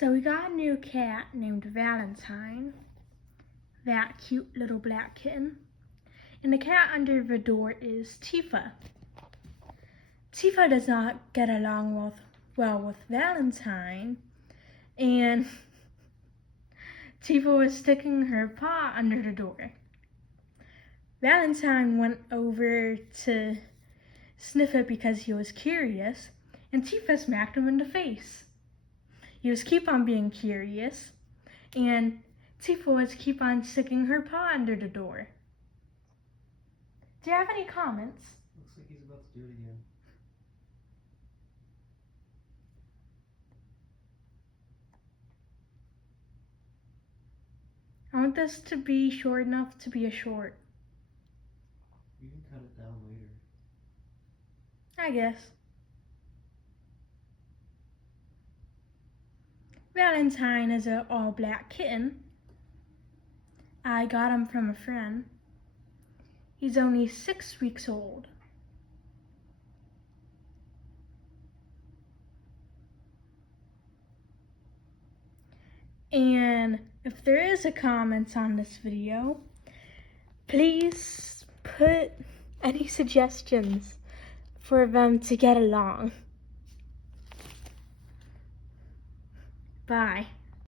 So we got a new cat named Valentine, that cute little black kitten. And the cat under the door is Tifa. Tifa does not get along well with Valentine, and Tifa was sticking her paw under the door. Valentine went over to sniff it because he was curious, and Tifa smacked him in the face. He was keep on being curious, and Tifa was keep on sticking her paw under the door. Do you have any comments? Looks like he's about to do it again. I want this to be short enough to be a short. You can cut it down later. I guess. Valentine is an all-black kitten. I got him from a friend. He's only 6 weeks old. And if there is a comment on this video, please put any suggestions for them to get along. Bye.